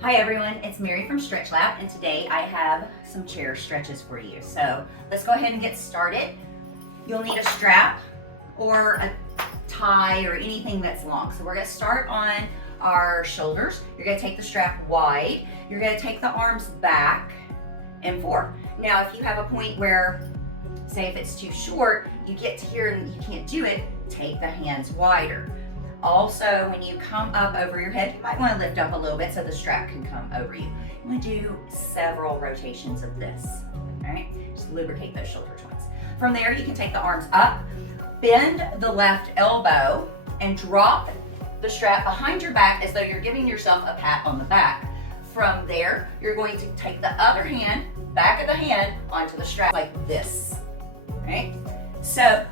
Hi everyone, it's Mary from StretchLab, and today I have some chair stretches for you. So let's go ahead and get started. You'll need a strap or a tie or anything that's long. So we're going to start on our shoulders. You're going to take the strap wide. You're going to take the arms back and forth. Now if you have a point where, say if it's too short, you get to here and you can't do it, take the hands wider. Also, when you come up over your head, you might want to lift up a little bit so the strap can come over you. You want to do several rotations of this, all right? Just lubricate those shoulder joints. From there, you can take the arms up, bend the left elbow, and drop the strap behind your back as though you're giving yourself a pat on the back. From there, you're going to take the other hand, back of the hand, onto the strap like this, right? So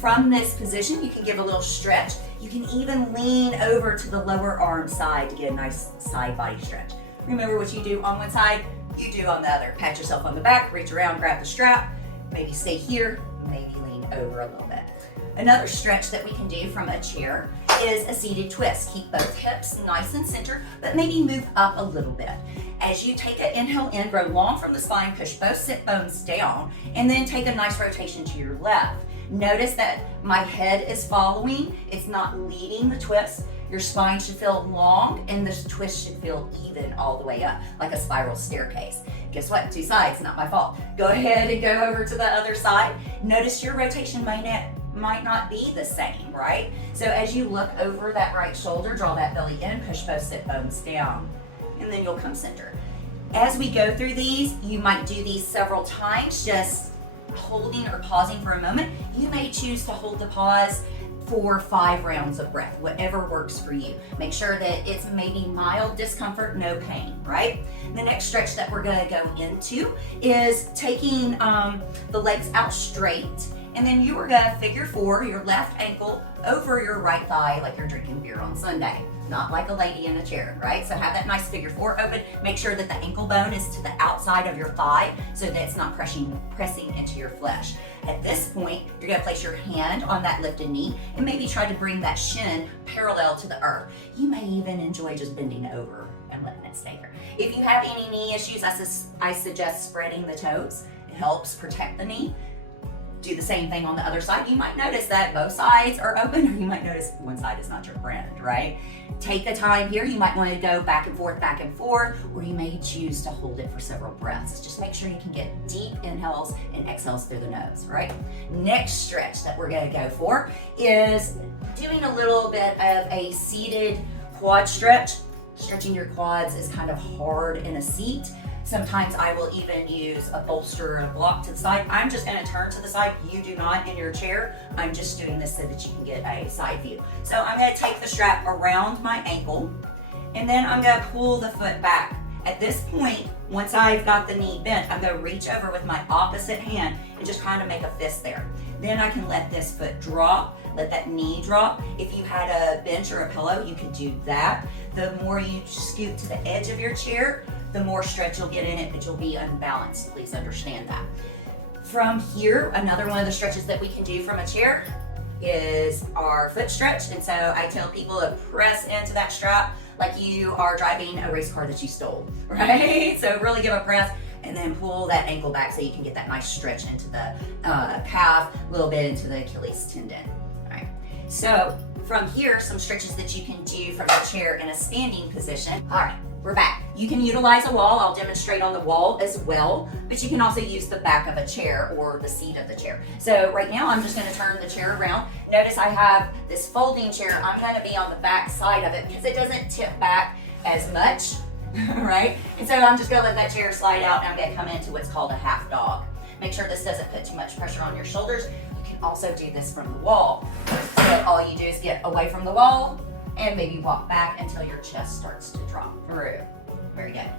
from this position, you can give a little stretch. You can even lean over to the lower arm side to get a nice side body stretch. Remember what you do on one side, you do on the other. Pat yourself on the back, reach around, grab the strap, maybe stay here, maybe lean over a little bit. Another stretch that we can do from a chair is a seated twist. Keep both hips nice and centered, but maybe move up a little bit. As you take an inhale in, grow long from the spine, push both sit bones down, and then take a nice rotation to your left. Notice that my head is following, it's not leading the twist. Your spine should feel long and the twist should feel even all the way up, like a spiral staircase. Guess what? Two sides, not my fault. Go ahead and go over to the other side. Notice your rotation might not be the same, right? So as you look over that right shoulder, draw that belly in, push both sit bones down, and then you'll come center. As we go through these, you might do these several times, just holding or pausing for a moment. You may choose to hold the pause for 5 rounds of breath, whatever works for you. Make sure that it's maybe mild discomfort, no pain, right? The next stretch that we're gonna go into is taking the legs out straight, and then you are gonna figure 4 your left ankle over your right thigh like you're drinking beer on Sunday. Not like a lady in a chair, right? So have that nice figure 4 open. Make sure that the ankle bone is to the outside of your thigh so that it's not pressing into your flesh. At this point, you're gonna place your hand on that lifted knee and maybe try to bring that shin parallel to the earth. You may even enjoy just bending over and letting it stay there. If you have any knee issues, I suggest spreading the toes. It helps protect the knee. Do the same thing on the other side. You might notice that both sides are open, or you might notice one side is not your friend, right? Take the time here. You might want to go back and forth, or you may choose to hold it for several breaths. Just make sure you can get deep inhales and exhales through the nose, right? Next stretch that we're going to go for is doing a little bit of a seated quad stretch. Stretching your quads is kind of hard in a seat. Sometimes I will even use a bolster or a block to the side. I'm just gonna turn to the side. You do not in your chair. I'm just doing this so that you can get a side view. So I'm gonna take the strap around my ankle, and then I'm gonna pull the foot back. At this point, once I've got the knee bent, I'm gonna reach over with my opposite hand and just kind of make a fist there. Then I can let this foot drop, let that knee drop. If you had a bench or a pillow, you could do that. The more you scoot to the edge of your chair, the more stretch you'll get in it, but you'll be unbalanced. Please understand that. From here, another one of the stretches that we can do from a chair is our foot stretch. And so I tell people to press into that strap like you are driving a race car that you stole, right? So really give a press and then pull that ankle back so you can get that nice stretch into the calf, a little bit into the Achilles tendon, all right? So from here, some stretches that you can do from the chair in a standing position. All right, we're back. You can utilize a wall. I'll demonstrate on the wall as well, but you can also use the back of a chair or the seat of the chair. So right now, I'm just gonna turn the chair around. Notice I have this folding chair. I'm gonna be on the back side of it because it doesn't tip back as much, right? And so I'm just gonna let that chair slide out, and I'm gonna come into what's called a half dog. Make sure this doesn't put too much pressure on your shoulders. You can also do this from the wall. So all you do is get away from the wall and maybe walk back until your chest starts to drop through. Very good.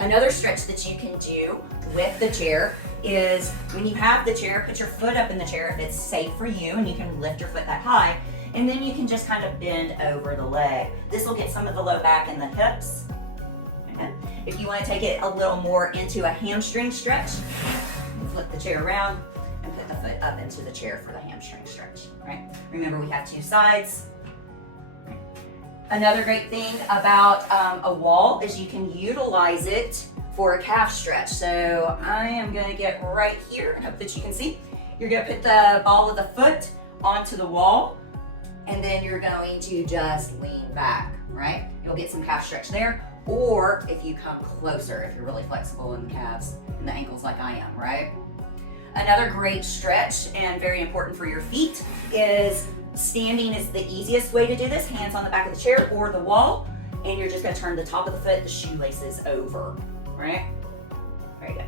Another stretch that you can do with the chair is when you have the chair, put your foot up in the chair if it's safe for you, and you can lift your foot that high, and then you can just kind of bend over the leg. This will get some of the low back and the hips. Okay. If you want to take it a little more into a hamstring stretch, flip the chair around and put the foot up into the chair for the hamstring stretch, right? Remember, we have 2 sides. Another great thing about a wall is you can utilize it for a calf stretch. So I am going to get right here and hope that you can see. You're going to put the ball of the foot onto the wall, and then you're going to just lean back, right? You'll get some calf stretch there. Or if you come closer, if you're really flexible in the calves and the ankles like I am, right? Another great stretch and very important for your feet is standing is the easiest way to do this. Hands on the back of the chair or the wall, and you're just going to turn the top of the foot, the shoelaces over, right? Very good.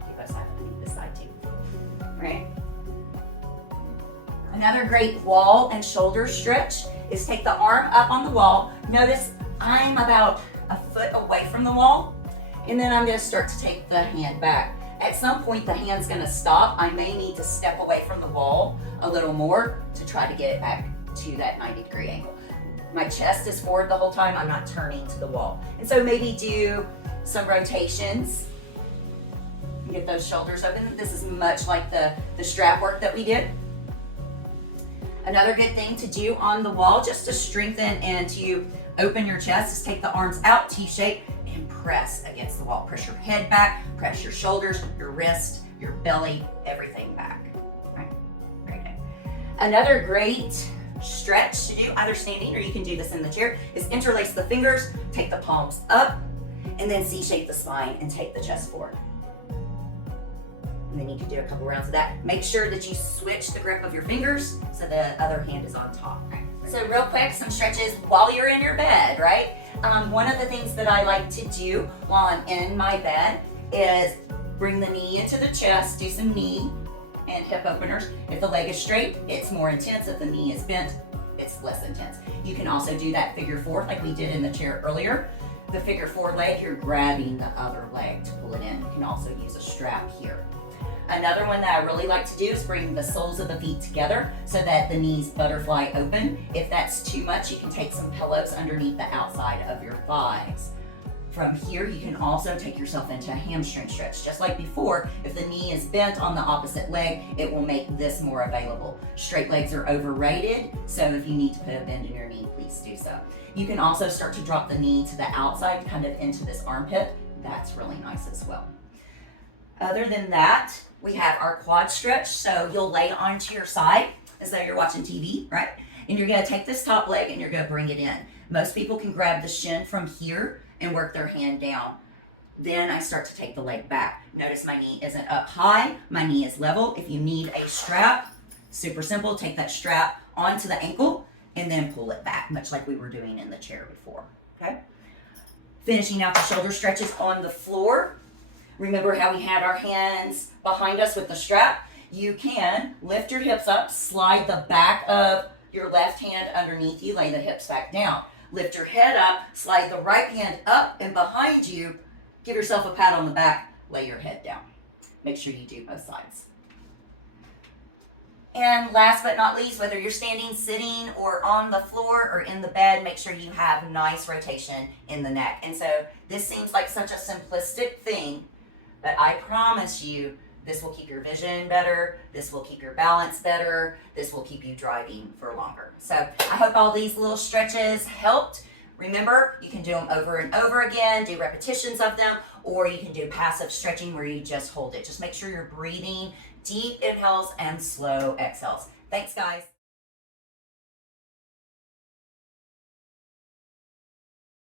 Keep us underneath this side too, right? Another great wall and shoulder stretch is take the arm up on the wall. Notice I'm about a foot away from the wall, and then I'm going to start to take the hand back. At some point, the hand's going to stop. I may need to step away from the wall a little more to try to get it back to that 90-degree angle. My chest is forward the whole time. I'm not turning to the wall. And so maybe do some rotations. Get those shoulders open. This is much like the strap work that we did. Another good thing to do on the wall, just to strengthen and to open your chest, is take the arms out, T-shape, and press against the wall. Press your head back, press your shoulders, your wrist, your belly, everything back. Right? Very good. Another great stretch to do, either standing or you can do this in the chair, is interlace the fingers, take the palms up, and then C-shape the spine and take the chest forward. And then you can do a couple rounds of that. Make sure that you switch the grip of your fingers so the other hand is on top. Right? So real quick, some stretches while you're in your bed, right? One of the things that I like to do while I'm in my bed is bring the knee into the chest, do some knee and hip openers. If the leg is straight, it's more intense. If the knee is bent, it's less intense. You can also do that figure four like we did in the chair earlier. The figure four leg, you're grabbing the other leg to pull it in. You can also use a strap here. Another one that I really like to do is bring the soles of the feet together so that the knees butterfly open. If that's too much, you can take some pillows underneath the outside of your thighs. From here, you can also take yourself into a hamstring stretch. Just like before, if the knee is bent on the opposite leg, it will make this more available. Straight legs are overrated, so if you need to put a bend in your knee, please do so. You can also start to drop the knee to the outside, kind of into this armpit. That's really nice as well. Other than that, we have our quad stretch. So you'll lay onto your side as though you're watching TV, right? And you're gonna take this top leg and you're gonna bring it in. Most people can grab the shin from here and work their hand down. Then I start to take the leg back. Notice my knee isn't up high, my knee is level. If you need a strap, super simple, take that strap onto the ankle and then pull it back, much like we were doing in the chair before, okay? Finishing out the shoulder stretches on the floor. Remember how we had our hands behind us with the strap? You can lift your hips up, slide the back of your left hand underneath you, lay the hips back down. Lift your head up, slide the right hand up and behind you, give yourself a pat on the back, lay your head down. Make sure you do both sides. And last but not least, whether you're standing, sitting, or on the floor or in the bed, make sure you have nice rotation in the neck. And so this seems like such a simplistic thing, but I promise you, this will keep your vision better, this will keep your balance better, this will keep you driving for longer. So I hope all these little stretches helped. Remember, you can do them over and over again, do repetitions of them, or you can do passive stretching where you just hold it. Just make sure you're breathing deep inhales and slow exhales. Thanks, guys.